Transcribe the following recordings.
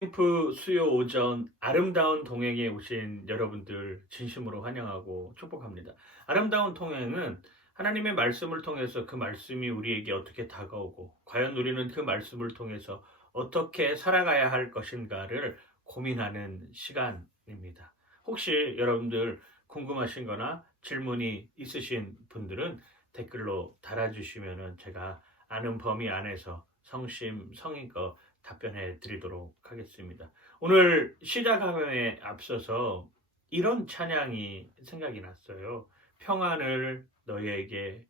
캠프 수요 오전 아름다운 동행에 오신 여러분들 진심으로 환영하고 축복합니다. 아름다운 동행은 하나님의 말씀을 통해서 그 말씀이 우리에게 어떻게 다가오고 과연 우리는 그 말씀을 통해서 어떻게 살아가야 할 것인가를 고민하는 시간입니다. 혹시 여러분들 궁금하신 거나 질문이 있으신 분들은 댓글로 달아주시면 제가 아는 범위 안에서 성심성의껏 답변해 드리도록 하겠습니다. 오늘 시작함에 앞서서 이런 찬양이 생각이 났어요. 평안을 너희에게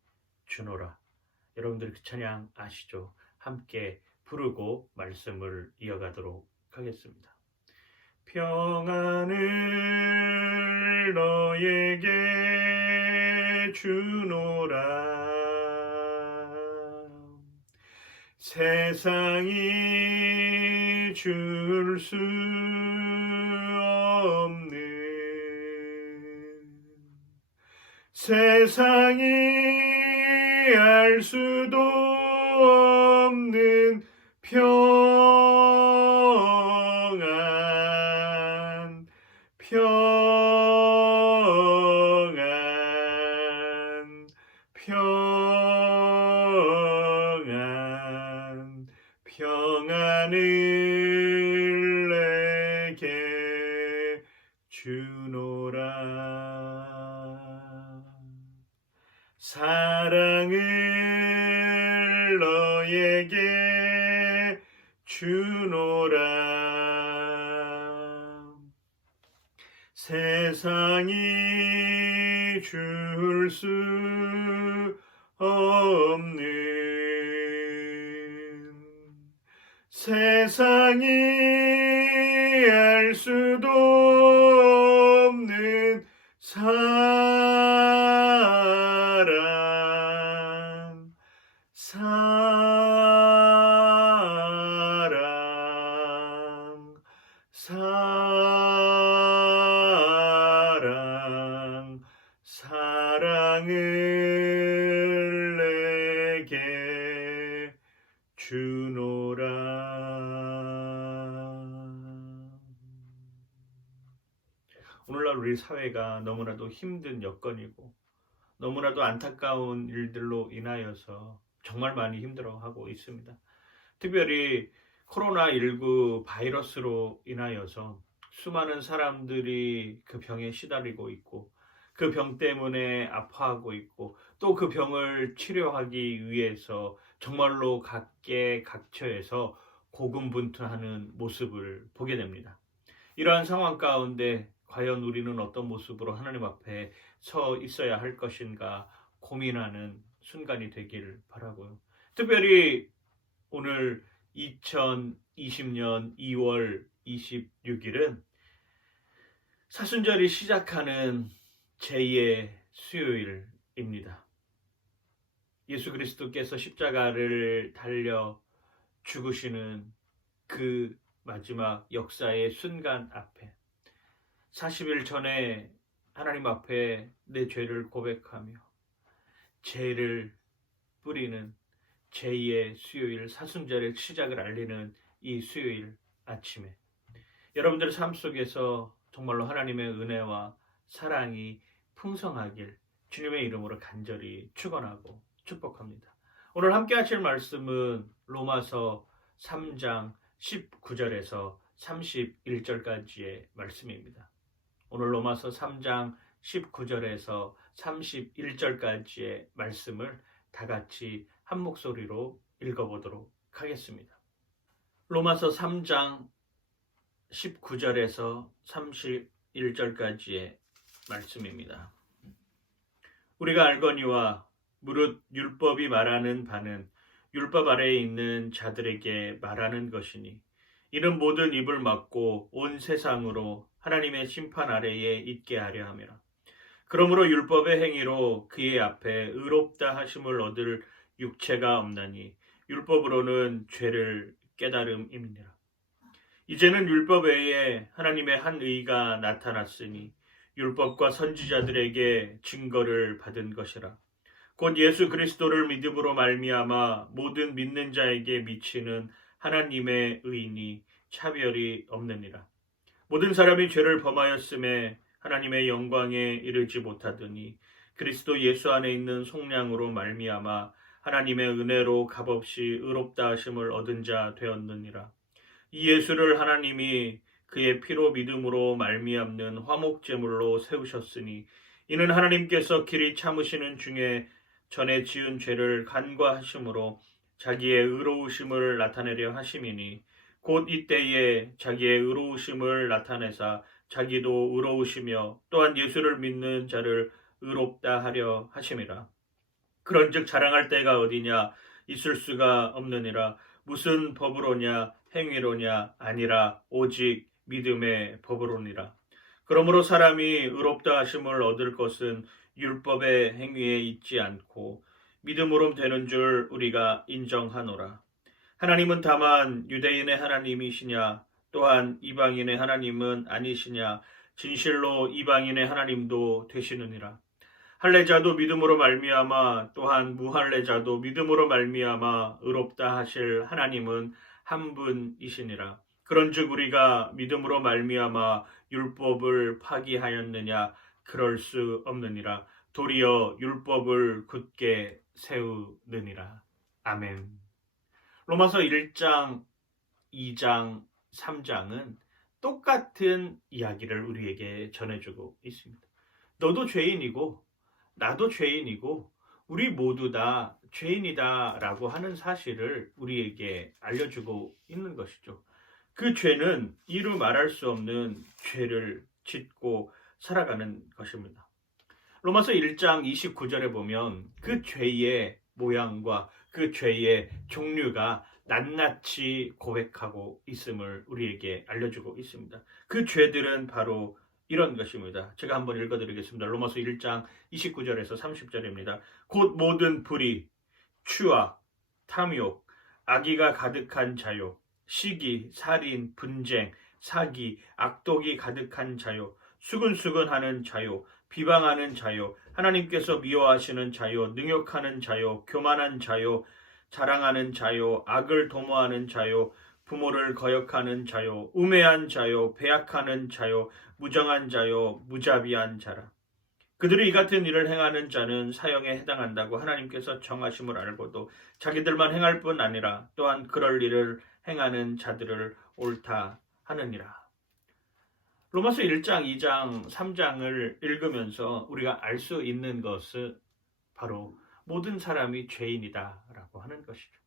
주노라. 여러분들 그 찬양 아시죠? 함께 부르고 말씀을 이어가도록 하겠습니다. 평안을 너희에게 주노라. 세상이 줄 수 없는 세상이 알 수도 없는 평안 평안 평안 평안을 내게 주노라. 사랑을 너에게 주노라. 세상이 줄 수 없는 세상이 알 수도 없는 사랑 사랑 사랑 사랑을 내게 주노라. 오늘날 우리 사회가 너무나도 힘든 여건이고 너무나도 안타까운 일들로 인하여서 정말 많이 힘들어하고 있습니다. 특별히 코로나19 바이러스로 인하여서 수많은 사람들이 그 병에 시달리고 있고 그 병 때문에 아파하고 있고 또 그 병을 치료하기 위해서 정말로 각계각처에서 고군분투하는 모습을 보게 됩니다. 이러한 상황 가운데 과연 우리는 어떤 모습으로 하나님 앞에 서 있어야 할 것인가 고민하는 순간이 되길 바라고요. 특별히 오늘 2020년 2월 26일은 사순절이 시작하는 제2의 수요일입니다. 예수 그리스도께서 십자가를 달려 죽으시는 그 마지막 역사의 순간 앞에 40일 전에 하나님 앞에 내 죄를 고백하며 죄를 뿌리는 제2의 수요일 사순절의 시작을 알리는 이 수요일 아침에 여러분들의 삶 속에서 정말로 하나님의 은혜와 사랑이 풍성하길 주님의 이름으로 간절히 축원하고 축복합니다. 오늘 함께 하실 말씀은 로마서 3장 19절에서 31절까지의 말씀입니다. 오늘 로마서 3장 19절에서 31절까지의 말씀을 다 같이 한 목소리로 읽어보도록 하겠습니다. 로마서 3장 19절에서 31절까지의 말씀입니다. 우리가 알거니와 무릇 율법이 말하는 바는 율법 아래에 있는 자들에게 말하는 것이니 이는 모든 입을 막고 온 세상으로 하나님의 심판 아래에 있게 하려 함이라. 그러므로 율법의 행위로 그의 앞에 의롭다 하심을 얻을 육체가 없나니 율법으로는 죄를 깨달음이니라. 이제는 율법 외에 하나님의 한 의가 나타났으니 율법과 선지자들에게 증거를 받은 것이라. 곧 예수 그리스도를 믿음으로 말미암아 모든 믿는 자에게 미치는 하나님의 의니 차별이 없느니라. 모든 사람이 죄를 범하였음에 하나님의 영광에 이르지 못하더니 그리스도 예수 안에 있는 속량으로 말미암아 하나님의 은혜로 값없이 의롭다 하심을 얻은 자 되었느니라. 이 예수를 하나님이 그의 피로 믿음으로 말미암는 화목제물로 세우셨으니 이는 하나님께서 길이 참으시는 중에 전에 지은 죄를 간과하심으로 자기의 의로우심을 나타내려 하심이니 곧 이때에 자기의 의로우심을 나타내사 자기도 의로우시며 또한 예수를 믿는 자를 의롭다 하려 하심이라. 그런즉 자랑할 때가 어디냐? 있을 수가 없느니라. 무슨 법으로냐? 행위로냐? 아니라 오직 믿음의 법으로니라. 그러므로 사람이 의롭다 하심을 얻을 것은 율법의 행위에 있지 않고 믿음으로 되는 줄 우리가 인정하노라. 하나님은 다만 유대인의 하나님이시냐? 또한 이방인의 하나님은 아니시냐? 진실로 이방인의 하나님도 되시느니라. 할례자도 믿음으로 말미암아 또한 무할례자도 믿음으로 말미암아 의롭다 하실 하나님은 한 분이시니라. 그런즉 우리가 믿음으로 말미암아 율법을 파기하였느냐? 그럴 수 없느니라. 도리어 율법을 굳게 세우느니라. 아멘. 로마서 1장, 2장, 3장은 똑같은 이야기를 우리에게 전해주고 있습니다. 너도 죄인이고 나도 죄인이고 우리 모두 다 죄인이다라고 하는 사실을 우리에게 알려주고 있는 것이죠. 그 죄는 이루 말할 수 없는 죄를 짓고 살아가는 것입니다. 로마서 1장 29절에 보면 그 죄의 모양과 그 죄의 종류가 낱낱이 고백하고 있음을 우리에게 알려주고 있습니다. 그 죄들은 바로 이런 것입니다. 제가 한번 읽어드리겠습니다. 로마서 1장 29절에서 30절입니다. 곧 모든 불의, 추악, 탐욕, 악의가 가득한 자요, 시기, 살인, 분쟁, 사기, 악독이 가득한 자요, 수근수근하는 자요, 비방하는 자요, 하나님께서 미워하시는 자요, 능욕하는 자요, 교만한 자요, 자랑하는 자요, 악을 도모하는 자요, 부모를 거역하는 자요, 우매한 자요, 배약하는 자요, 무정한 자요, 무자비한 자라. 그들이 이 같은 일을 행하는 자는 사형에 해당한다고 하나님께서 정하심을 알고도 자기들만 행할 뿐 아니라 또한 그럴 일을 행하는 자들을 옳다 하느니라. 로마서 1장, 2장, 3장을 읽으면서 우리가 알 수 있는 것은 바로 모든 사람이 죄인이다라고 하는 것이죠.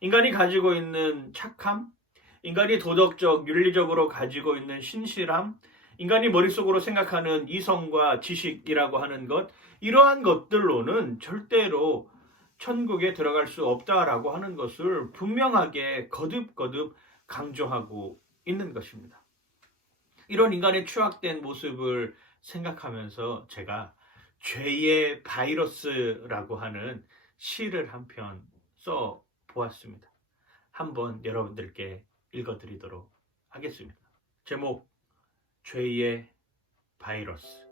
인간이 가지고 있는 착함, 인간이 도덕적, 윤리적으로 가지고 있는 신실함, 인간이 머릿속으로 생각하는 이성과 지식이라고 하는 것, 이러한 것들로는 절대로 천국에 들어갈 수 없다라고 하는 것을 분명하게 거듭거듭 강조하고 있는 것입니다. 이런 인간의 추악된 모습을 생각하면서 제가 죄의 바이러스라고 하는 시를 한 편 써 보았습니다. 한번 여러분들께 읽어드리도록 하겠습니다. 제목, 죄의 바이러스.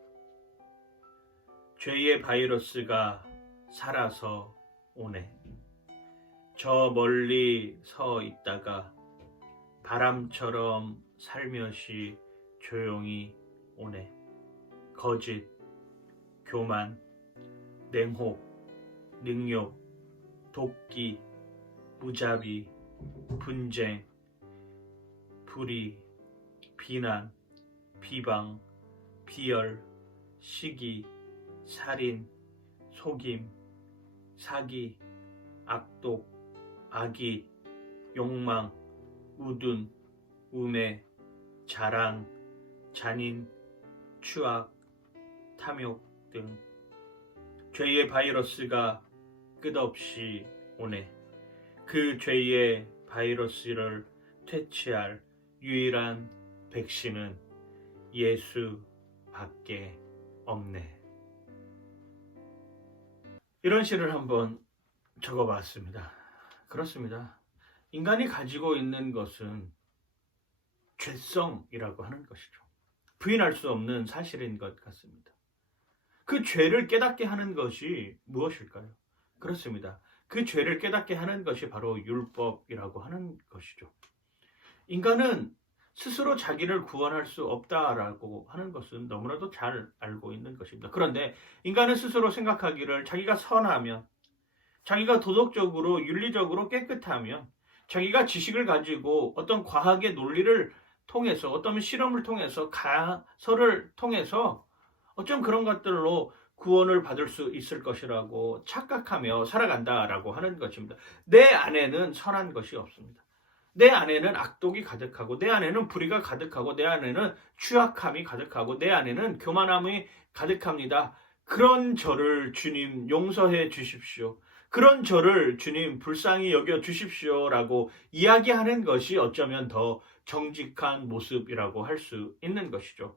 죄의 바이러스가 살아서 오네. 저 멀리 서 있다가 바람처럼 살며시 조용히 오네. 거짓, 교만, 냉혹, 능욕, 돕기, 무자비, 분쟁, 불의, 비난, 비방, 비열, 시기, 살인, 속임, 사기, 악독, 악의, 욕망, 우둔, 우매, 자랑, 잔인, 추악, 탐욕 등 죄의 바이러스가 끝없이 오네. 그 죄의 바이러스를 퇴치할 유일한 백신은 예수밖에 없네. 이런 시를 한번 적어봤습니다. 그렇습니다. 인간이 가지고 있는 것은 죄성이라고 하는 것이죠. 부인할 수 없는 사실인 것 같습니다. 그 죄를 깨닫게 하는 것이 무엇일까요? 그렇습니다. 그 죄를 깨닫게 하는 것이 바로 율법이라고 하는 것이죠. 인간은 스스로 자기를 구원할 수 없다라고 하는 것은 너무나도 잘 알고 있는 것입니다. 그런데 인간은 스스로 생각하기를 자기가 선하면, 자기가 도덕적으로 윤리적으로 깨끗하면, 자기가 지식을 가지고 어떤 과학의 논리를 통해서, 어떤 실험을 통해서, 가설을 통해서 어쩜 그런 것들로 구원을 받을 수 있을 것이라고 착각하며 살아간다라고 하는 것입니다. 내 안에는 선한 것이 없습니다. 내 안에는 악독이 가득하고, 내 안에는 불의가 가득하고, 내 안에는 추악함이 가득하고, 내 안에는 교만함이 가득합니다. 그런 저를 주님 용서해 주십시오. 그런 저를 주님 불쌍히 여겨 주십시오라고 이야기하는 것이 어쩌면 더 정직한 모습이라고 할 수 있는 것이죠.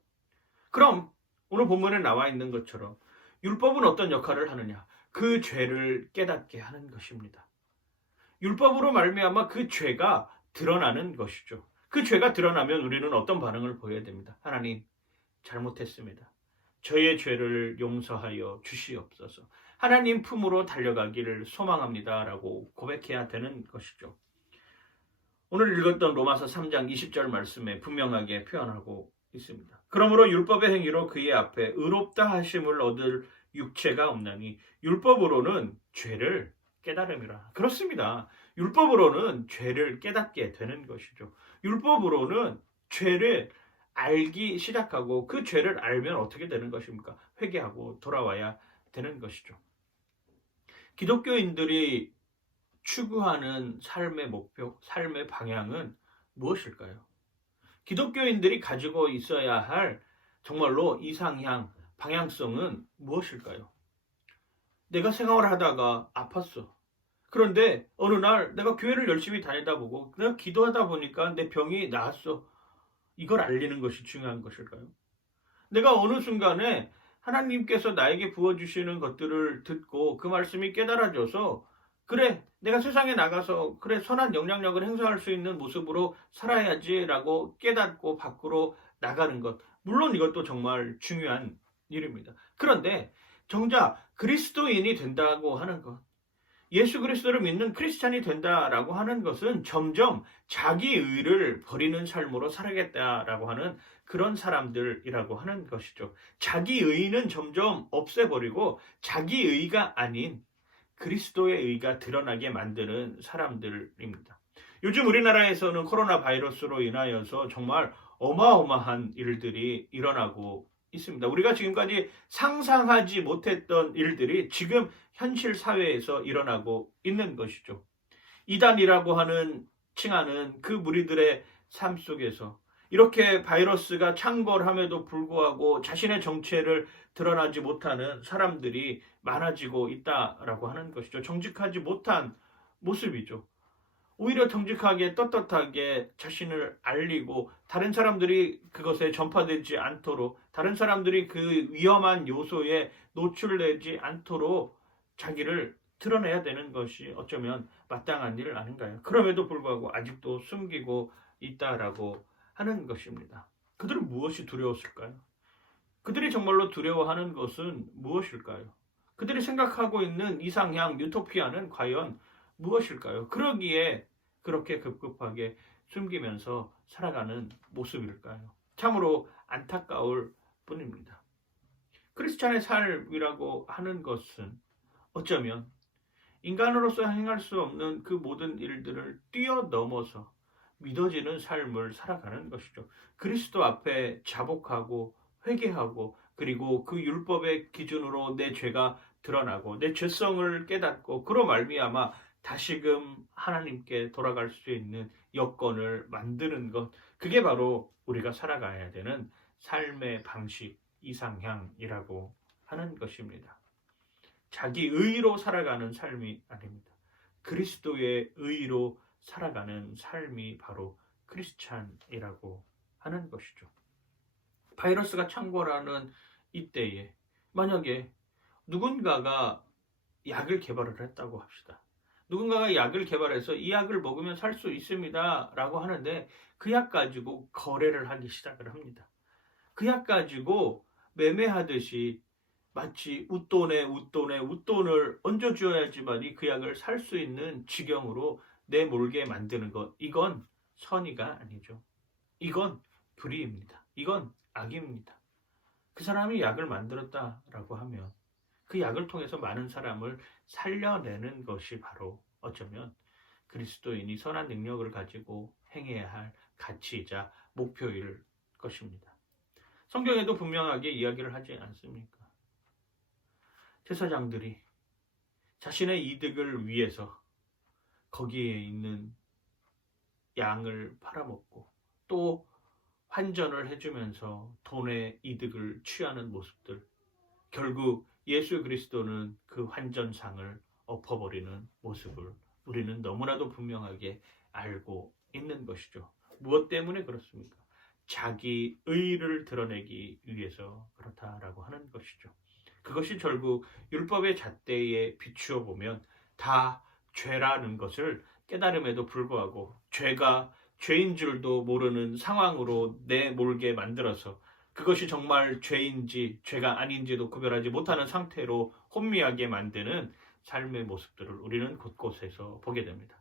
그럼 오늘 본문에 나와 있는 것처럼 율법은 어떤 역할을 하느냐? 그 죄를 깨닫게 하는 것입니다. 율법으로 말미암아 그 죄가 드러나는 것이죠. 그 죄가 드러나면 우리는 어떤 반응을 보여야 됩니다. 하나님, 잘못했습니다. 저의 죄를 용서하여 주시옵소서. 하나님 품으로 달려가기를 소망합니다라고 고백해야 되는 것이죠. 오늘 읽었던 로마서 3장 20절 말씀에 분명하게 표현하고 있습니다. 그러므로 율법의 행위로 그의 앞에 의롭다 하심을 얻을 육체가 없나니 율법으로는 죄를 깨달음이라. 그렇습니다. 율법으로는 죄를 깨닫게 되는 것이죠. 율법으로는 죄를 알기 시작하고 그 죄를 알면 어떻게 되는 것입니까? 회개하고 돌아와야 되는 것이죠. 기독교인들이 추구하는 삶의 목표, 삶의 방향은 무엇일까요? 기독교인들이 가지고 있어야 할 정말로 이상향, 방향성은 무엇일까요? 내가 생활을 하다가 아팠어. 그런데 어느 날 내가 교회를 열심히 다니다 보고 내가 기도하다 보니까 내 병이 나았어. 이걸 알리는 것이 중요한 것일까요? 내가 어느 순간에 하나님께서 나에게 부어주시는 것들을 듣고 그 말씀이 깨달아져서 그래, 내가 세상에 나가서 그래, 선한 영향력을 행사할 수 있는 모습으로 살아야지라고 깨닫고 밖으로 나가는 것. 물론 이것도 정말 중요한 일입니다. 그런데 정작 그리스도인이 된다고 하는 것, 예수 그리스도를 믿는 크리스찬이 된다라고 하는 것은 점점 자기 의를 버리는 삶으로 살아야겠다라고 하는 그런 사람들이라고 하는 것이죠. 자기 의는 점점 없애버리고 자기 의가 아닌 그리스도의 의가 드러나게 만드는 사람들입니다. 요즘 우리나라에서는 코로나 바이러스로 인하여서 정말 어마어마한 일들이 일어나고 있습니다. 우리가 지금까지 상상하지 못했던 일들이 지금 현실 사회에서 일어나고 있는 것이죠. 이단이라고 하는 칭하는 그 무리들의 삶 속에서 이렇게 바이러스가 창궐함에도 불구하고 자신의 정체를 드러나지 못하는 사람들이 많아지고 있다라고 하는 것이죠. 정직하지 못한 모습이죠. 오히려 정직하게 떳떳하게 자신을 알리고 다른 사람들이 그것에 전파되지 않도록, 다른 사람들이 그 위험한 요소에 노출되지 않도록 자기를 드러내야 되는 것이 어쩌면 마땅한 일 아닌가요? 그럼에도 불구하고 아직도 숨기고 있다라고 하는 것입니다. 그들은 무엇이 두려웠을까요? 그들이 정말로 두려워하는 것은 무엇일까요? 그들이 생각하고 있는 이상향 유토피아는 과연 무엇일까요? 그러기에 그렇게 급급하게 숨기면서 살아가는 모습일까요? 참으로 안타까울 뿐입니다. 크리스찬의 삶이라고 하는 것은 어쩌면 인간으로서 행할 수 없는 그 모든 일들을 뛰어넘어서 믿어지는 삶을 살아가는 것이죠. 그리스도 앞에 자복하고 회개하고 그리고 그 율법의 기준으로 내 죄가 드러나고 내 죄성을 깨닫고 그로 말미암아 다시금 하나님께 돌아갈 수 있는 여건을 만드는 것, 그게 바로 우리가 살아가야 되는 삶의 방식, 이상향이라고 하는 것입니다. 자기 의로 살아가는 삶이 아닙니다. 그리스도의 의로 살아가는 삶이 바로 크리스찬이라고 하는 것이죠. 바이러스가 창궐하는 이때에 만약에 누군가가 약을 개발을 했다고 합시다. 누군가가 약을 개발해서 이 약을 먹으면 살 수 있습니다 라고 하는데 그 약 가지고 거래를 하기 시작을 합니다. 그 약 가지고 매매하듯이 마치 웃돈을 얹어줘야지만이 그 약을 살 수 있는 지경으로 내몰게 만드는 것, 이건 선의가 아니죠. 이건 불의입니다. 이건 악입니다. 그 사람이 약을 만들었다라고 하면 그 약을 통해서 많은 사람을 살려내는 것이 바로 어쩌면 그리스도인이 선한 능력을 가지고 행해야 할 가치이자 목표일 것입니다. 성경에도 분명하게 이야기를 하지 않습니까? 제사장들이 자신의 이득을 위해서 거기에 있는 양을 팔아먹고 또 환전을 해주면서 돈의 이득을 취하는 모습들, 결국 예수 그리스도는 그 환전상을 엎어버리는 모습을 우리는 너무나도 분명하게 알고 있는 것이죠. 무엇 때문에 그렇습니까? 자기 의를 드러내기 위해서 그렇다라고 하는 것이죠. 그것이 결국 율법의 잣대에 비추어 보면 다 죄라는 것을 깨달음에도 불구하고 죄가 죄인 줄도 모르는 상황으로 내몰게 만들어서 그것이 정말 죄인지 죄가 아닌지도 구별하지 못하는 상태로 혼미하게 만드는 삶의 모습들을 우리는 곳곳에서 보게 됩니다.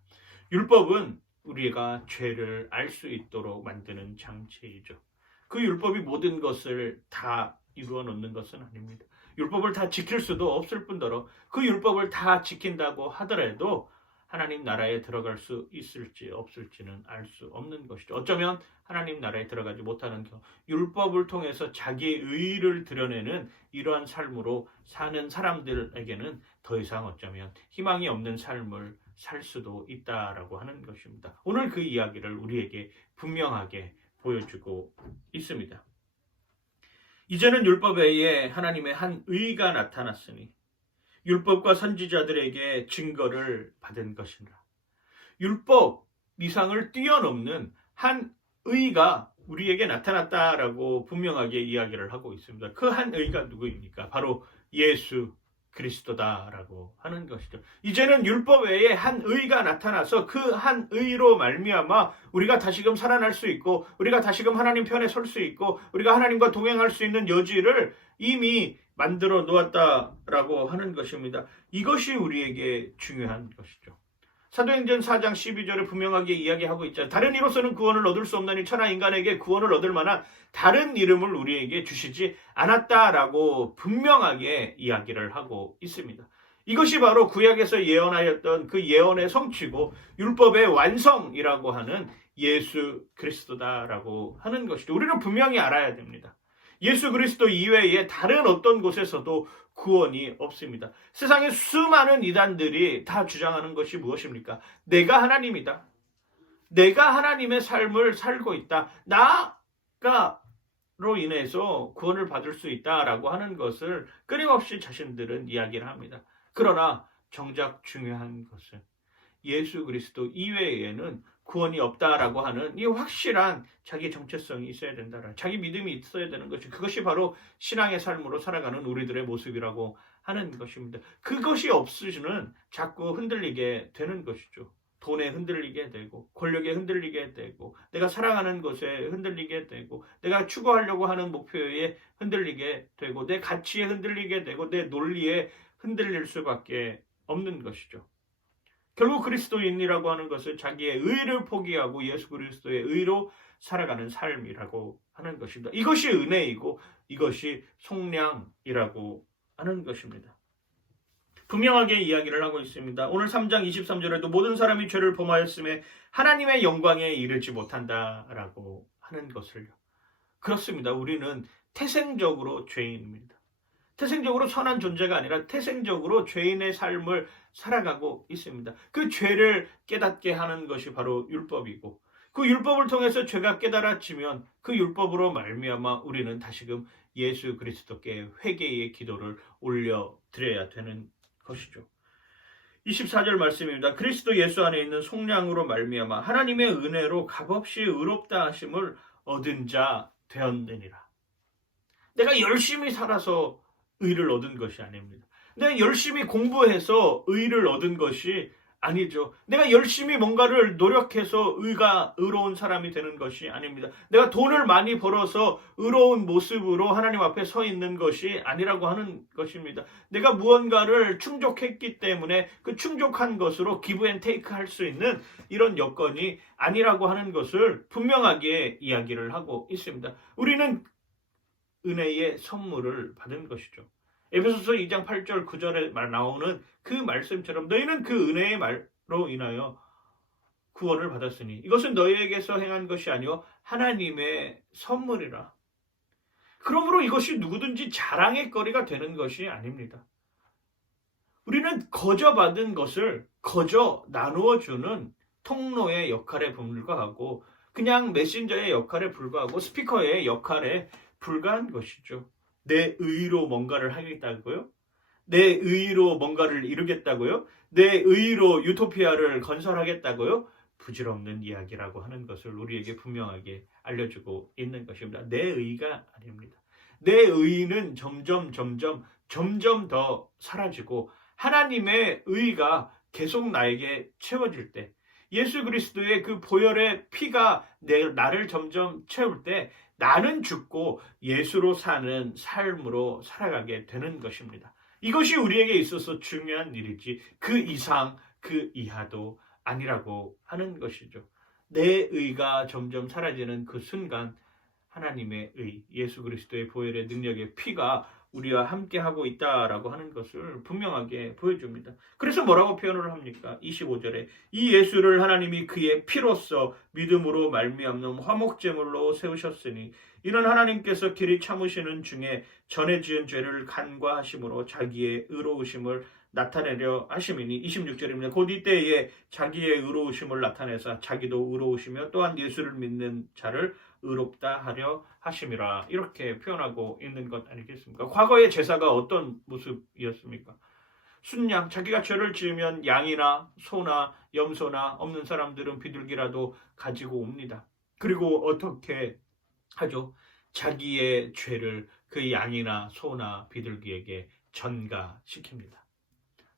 율법은 우리가 죄를 알 수 있도록 만드는 장치이죠. 그 율법이 모든 것을 다 이루어 놓는 것은 아닙니다. 율법을 다 지킬 수도 없을 뿐더러 그 율법을 다 지킨다고 하더라도 하나님 나라에 들어갈 수 있을지 없을지는 알 수 없는 것이죠. 어쩌면 하나님 나라에 들어가지 못하는 경우 율법을 통해서 자기의 의의를 드러내는 이러한 삶으로 사는 사람들에게는 더 이상 어쩌면 희망이 없는 삶을 살 수도 있다라고 하는 것입니다. 오늘 그 이야기를 우리에게 분명하게 보여주고 있습니다. 이제는 율법 외에 하나님의 한 의가 나타났으니 율법과 선지자들에게 증거를 받은 것이라. 율법 이상을 뛰어넘는 한 의가 우리에게 나타났다라고 분명하게 이야기를 하고 있습니다. 그 한 의가 누구입니까? 바로 예수 그리스도다라고 하는 것이죠. 이제는 율법 외에 한 의가 나타나서 그 한 의로 말미암아 우리가 다시금 살아날 수 있고 우리가 다시금 하나님 편에 설 수 있고 우리가 하나님과 동행할 수 있는 여지를 이미 만들어 놓았다라고 하는 것입니다. 이것이 우리에게 중요한 것이죠. 사도행전 4장 12절에 분명하게 이야기하고 있잖아요. 다른 이로서는 구원을 얻을 수 없나니 천하 인간에게 구원을 얻을 만한 다른 이름을 우리에게 주시지 않았다라고 분명하게 이야기를 하고 있습니다. 이것이 바로 구약에서 예언하였던 그 예언의 성취고 율법의 완성이라고 하는 예수 그리스도다라고 하는 것이죠. 우리는 분명히 알아야 됩니다. 예수 그리스도 이외에 다른 어떤 곳에서도 구원이 없습니다. 세상의 수많은 이단들이 다 주장하는 것이 무엇입니까? 내가 하나님이다. 내가 하나님의 삶을 살고 있다. 나가로 인해서 구원을 받을 수 있다라고 하는 것을 끊임없이 자신들은 이야기를 합니다. 그러나 정작 중요한 것은 예수 그리스도 이외에는 구원이 없다라고 하는 이 확실한 자기 정체성이 있어야 된다. 자기 믿음이 있어야 되는 것이 그것이 바로 신앙의 삶으로 살아가는 우리들의 모습이라고 하는 것입니다. 그것이 없으시는 자꾸 흔들리게 되는 것이죠. 돈에 흔들리게 되고 권력에 흔들리게 되고 내가 사랑하는 것에 흔들리게 되고 내가 추구하려고 하는 목표에 흔들리게 되고 내 가치에 흔들리게 되고 내 논리에 흔들릴 수밖에 없는 것이죠. 결국 그리스도인이라고 하는 것은 자기의 의를 포기하고 예수 그리스도의 의로 살아가는 삶이라고 하는 것입니다. 이것이 은혜이고 이것이 속량이라고 하는 것입니다. 분명하게 이야기를 하고 있습니다. 오늘 3장 23절에도 모든 사람이 죄를 범하였음에 하나님의 영광에 이르지 못한다라고 하는 것을요. 그렇습니다. 우리는 태생적으로 죄인입니다. 태생적으로 선한 존재가 아니라 태생적으로 죄인의 삶을 살아가고 있습니다. 그 죄를 깨닫게 하는 것이 바로 율법이고 그 율법을 통해서 죄가 깨달아지면 그 율법으로 말미암아 우리는 다시금 예수 그리스도께 회개의 기도를 올려드려야 되는 것이죠. 24절 말씀입니다. 그리스도 예수 안에 있는 속량으로 말미암아 하나님의 은혜로 값없이 의롭다 하심을 얻은 자 되었느니라. 내가 열심히 살아서 의를 얻은 것이 아닙니다. 내가 열심히 공부해서 의를 얻은 것이 아니죠. 내가 열심히 뭔가를 노력해서 의로운 사람이 되는 것이 아닙니다. 내가 돈을 많이 벌어서 의로운 모습으로 하나님 앞에 서 있는 것이 아니라고 하는 것입니다. 내가 무언가를 충족했기 때문에 그 충족한 것으로 기브 앤 테이크 할 수 있는 이런 여건이 아니라고 하는 것을 분명하게 이야기를 하고 있습니다. 우리는 은혜의 선물을 받은 것이죠. 에베소서 2장 8절 9절에 나오는 그 말씀처럼 너희는 그 은혜의 말로 인하여 구원을 받았으니 이것은 너희에게서 행한 것이 아니요 하나님의 선물이라. 그러므로 이것이 누구든지 자랑의 거리가 되는 것이 아닙니다. 우리는 거저 받은 것을 거저 나누어 주는 통로의 역할에 불과하고 그냥 메신저의 역할에 불과하고 스피커의 역할에 불과한 것이죠. 내 의로 뭔가를 하겠다고요? 내 의로 뭔가를 이루겠다고요? 내 의로 유토피아를 건설하겠다고요? 부질없는 이야기라고 하는 것을 우리에게 분명하게 알려주고 있는 것입니다. 내 의가 아닙니다. 내 의는 점점 더 사라지고 하나님의 의가 계속 나에게 채워질 때 예수 그리스도의 그 보혈의 피가 나를 점점 채울 때 나는 죽고 예수로 사는 삶으로 살아가게 되는 것입니다. 이것이 우리에게 있어서 중요한 일이지 그 이상 그 이하도 아니라고 하는 것이죠. 내 의가 점점 사라지는 그 순간 하나님의 의, 예수 그리스도의 보혈의 능력의 피가 우리와 함께하고 있다라고 하는 것을 분명하게 보여줍니다. 그래서 뭐라고 표현을 합니까? 25절에 이 예수를 하나님이 그의 피로써 믿음으로 말미암는 화목제물로 세우셨으니 이는 하나님께서 길이 참으시는 중에 전에 지은 죄를 간과하심으로 자기의 의로우심을 나타내려 하심이니 26절입니다. 곧 이때에 자기의 의로우심을 나타내사 자기도 의로우시며 또한 예수를 믿는 자를 의롭다 하려 하심이라 이렇게 표현하고 있는 것 아니겠습니까? 과거의 제사가 어떤 모습이었습니까? 순양, 자기가 죄를 지으면 양이나 소나 염소나 없는 사람들은 비둘기라도 가지고 옵니다. 그리고 어떻게 하죠? 자기의 죄를 그 양이나 소나 비둘기에게 전가시킵니다.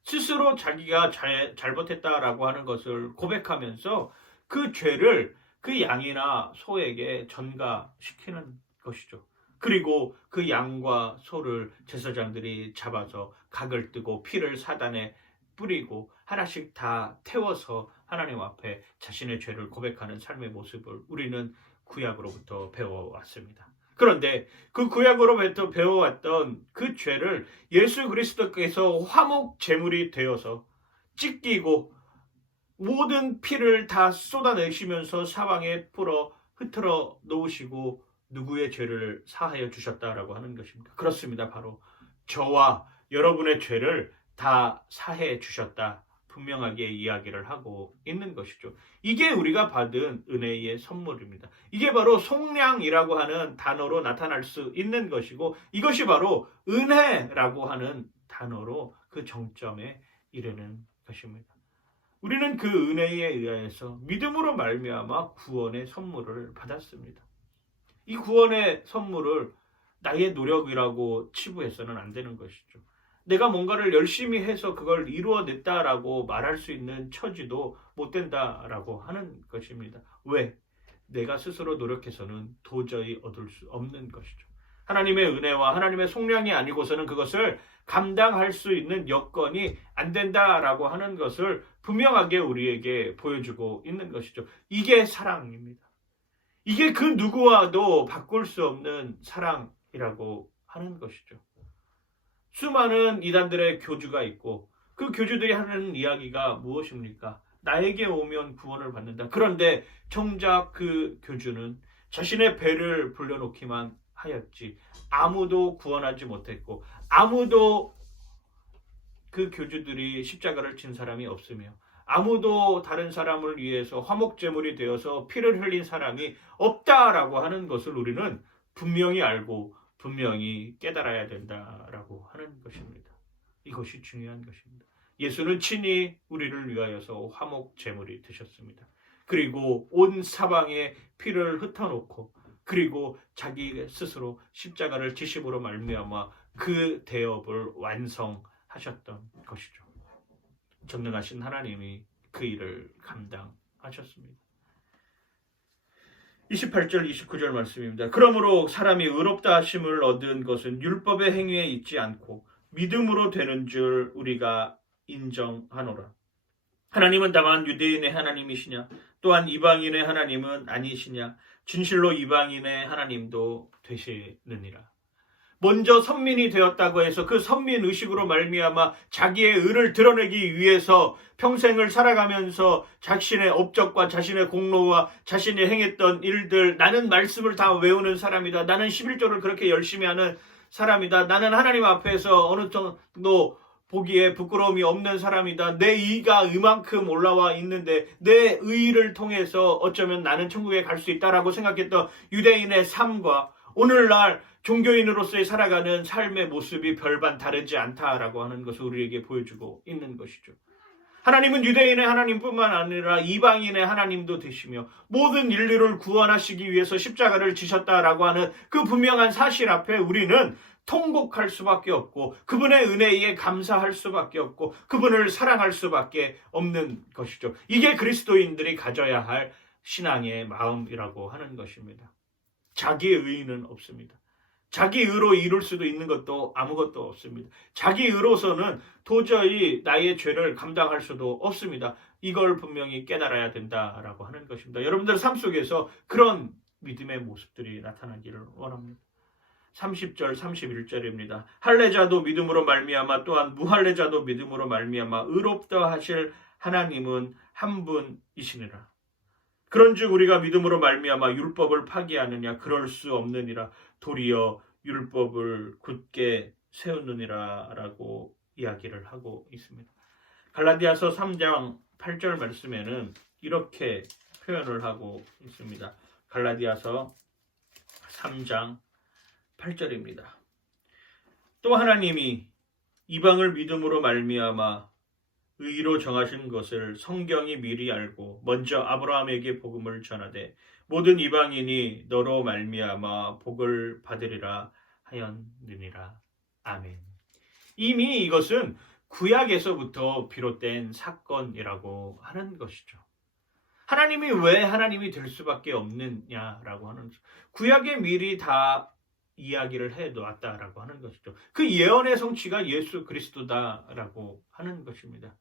스스로 자기가 잘못했다라고 하는 것을 고백하면서 그 죄를 그 양이나 소에게 전가시키는 것이죠. 그리고 그 양과 소를 제사장들이 잡아서 각을 뜨고 피를 사단에 뿌리고 하나씩 다 태워서 하나님 앞에 자신의 죄를 고백하는 삶의 모습을 우리는 구약으로부터 배워왔습니다. 그런데 그 구약으로부터 배워왔던 그 죄를 예수 그리스도께서 화목 제물이 되어서 찢기고 모든 피를 다 쏟아내시면서 사방에 풀어 흩어러 놓으시고 누구의 죄를 사하여 주셨다라고 하는 것입니다. 그렇습니다. 바로 저와 여러분의 죄를 다 사해 주셨다. 분명하게 이야기를 하고 있는 것이죠. 이게 우리가 받은 은혜의 선물입니다. 이게 바로 속량이라고 하는 단어로 나타날 수 있는 것이고 이것이 바로 은혜라고 하는 단어로 그 정점에 이르는 것입니다. 우리는 그 은혜에 의하여서 믿음으로 말미암아 구원의 선물을 받았습니다. 이 구원의 선물을 나의 노력이라고 치부해서는 안 되는 것이죠. 내가 뭔가를 열심히 해서 그걸 이루어냈다라고 말할 수 있는 처지도 못 된다라고 하는 것입니다. 왜? 내가 스스로 노력해서는 도저히 얻을 수 없는 것이죠. 하나님의 은혜와 하나님의 속량이 아니고서는 그것을 감당할 수 있는 여건이 안 된다라고 하는 것을 분명하게 우리에게 보여주고 있는 것이죠. 이게 사랑입니다. 이게 그 누구와도 바꿀 수 없는 사랑이라고 하는 것이죠. 수많은 이단들의 교주가 있고 그 교주들이 하는 이야기가 무엇입니까? 나에게 오면 구원을 받는다. 그런데 정작 그 교주는 자신의 배를 불려놓기만 하였지 아무도 구원하지 못했고 아무도 그 교주들이 십자가를 친 사람이 없으며 아무도 다른 사람을 위해서 화목제물이 되어서 피를 흘린 사람이 없다라고 하는 것을 우리는 분명히 알고 분명히 깨달아야 된다라고 하는 것입니다. 이것이 중요한 것입니다. 예수는 친히 우리를 위하여서 화목제물이 되셨습니다. 그리고 온 사방에 피를 흩어놓고 그리고 자기 스스로 십자가를 지심으로 말미암아 그 대업을 완성하셨던 것이죠. 전능하신 하나님이 그 일을 감당하셨습니다. 28절 29절 말씀입니다. 그러므로 사람이 의롭다 하심을 얻은 것은 율법의 행위에 있지 않고 믿음으로 되는 줄 우리가 인정하노라. 하나님은 다만 유대인의 하나님이시냐? 또한 이방인의 하나님은 아니시냐? 진실로 이방인의 하나님도 되시느니라. 먼저 선민이 되었다고 해서 그 선민 의식으로 말미암아 자기의 의를 드러내기 위해서 평생을 살아가면서 자신의 업적과 자신의 공로와 자신이 행했던 일들, 나는 말씀을 다 외우는 사람이다, 나는 11조를 그렇게 열심히 하는 사람이다, 나는 하나님 앞에서 어느 정도 보기에 부끄러움이 없는 사람이다, 내 의가 이만큼 올라와 있는데 내 의를 통해서 어쩌면 나는 천국에 갈 수 있다라고 생각했던 유대인의 삶과 오늘날 종교인으로서의 살아가는 삶의 모습이 별반 다르지 않다라고 하는 것을 우리에게 보여주고 있는 것이죠. 하나님은 유대인의 하나님뿐만 아니라 이방인의 하나님도 되시며 모든 인류를 구원하시기 위해서 십자가를 지셨다라고 하는 그 분명한 사실 앞에 우리는 통곡할 수밖에 없고 그분의 은혜에 감사할 수밖에 없고 그분을 사랑할 수밖에 없는 것이죠. 이게 그리스도인들이 가져야 할 신앙의 마음이라고 하는 것입니다. 자기의 의의는 없습니다. 자기 의로 이룰 수도 있는 것도 아무것도 없습니다. 자기 의로서는 도저히 나의 죄를 감당할 수도 없습니다. 이걸 분명히 깨달아야 된다라고 하는 것입니다. 여러분들 삶 속에서 그런 믿음의 모습들이 나타나기를 원합니다. 30절 31절입니다. 할례자도 믿음으로 말미암아 또한 무할례자도 믿음으로 말미암아 의롭다 하실 하나님은 한 분이시니라. 그런즉 우리가 믿음으로 말미암아 율법을 파기하느냐? 그럴 수 없느니라. 도리어 율법을 굳게 세우느니라 라고 이야기를 하고 있습니다. 갈라디아서 3장 8절 말씀에는 이렇게 표현을 하고 있습니다. 갈라디아서 3장 8절입니다. 또 하나님이 이방을 믿음으로 말미암아 의로 정하신 것을 성경이 미리 알고 먼저 아브라함에게 복음을 전하되 모든 이방인이 너로 말미암아 복을 받으리라 하였느니라. 아멘. 이미 이것은 구약에서부터 비롯된 사건이라고 하는 것이죠. 하나님이 왜 하나님이 될 수밖에 없느냐라고 하는 구약에 미리 다 이야기를 해놓았다라고 하는 것이죠. 그 예언의 성취가 예수 그리스도다라고 하는 것입니다.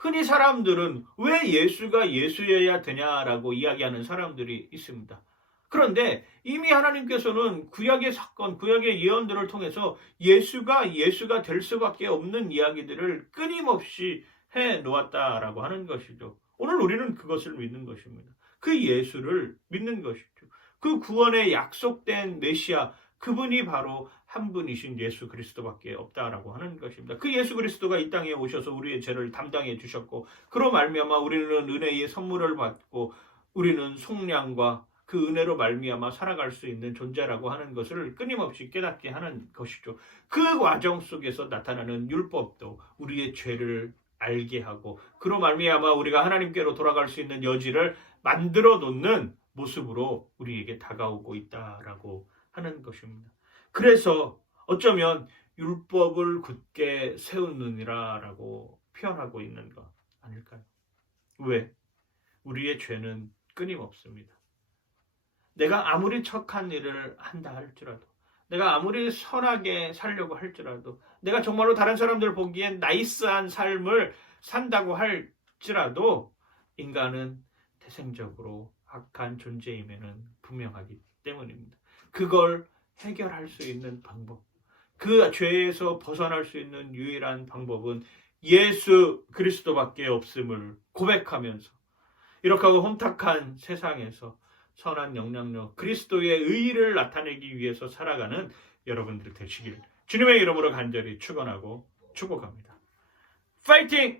흔히 사람들은 왜 예수가 예수여야 되냐라고 이야기하는 사람들이 있습니다. 그런데 이미 하나님께서는 구약의 사건, 구약의 예언들을 통해서 예수가 될 수밖에 없는 이야기들을 끊임없이 해놓았다라고 하는 것이죠. 오늘 우리는 그것을 믿는 것입니다. 그 예수를 믿는 것이죠. 그 구원에 약속된 메시아, 그분이 바로 한 분이신 예수 그리스도밖에 없다라고 하는 것입니다. 그 예수 그리스도가 이 땅에 오셔서 우리의 죄를 담당해 주셨고 그로 말미암아 우리는 은혜의 선물을 받고 우리는 속량과 그 은혜로 말미암아 살아갈 수 있는 존재라고 하는 것을 끊임없이 깨닫게 하는 것이죠. 그 과정 속에서 나타나는 율법도 우리의 죄를 알게 하고 그로 말미암아 우리가 하나님께로 돌아갈 수 있는 여지를 만들어 놓는 모습으로 우리에게 다가오고 있다라고 하는 것입니다. 그래서 어쩌면 율법을 굳게 세우느니라라고 표현하고 있는 것 아닐까요? 왜? 우리의 죄는 끊임없습니다. 내가 아무리 착한 일을 한다 할지라도 내가 아무리 선하게 살려고 할지라도 내가 정말로 다른 사람들 보기엔 나이스한 삶을 산다고 할지라도 인간은 태생적으로 악한 존재임에는 분명하기 때문입니다. 그걸 해결할 수 있는 방법, 그 죄에서 벗어날 수 있는 유일한 방법은 예수 그리스도밖에 없음을 고백하면서 이렇게 하고 혼탁한 세상에서 선한 영향력, 그리스도의 의의를 나타내기 위해서 살아가는 여러분들 되시길 주님의 이름으로 간절히 축원하고 축복합니다. 파이팅!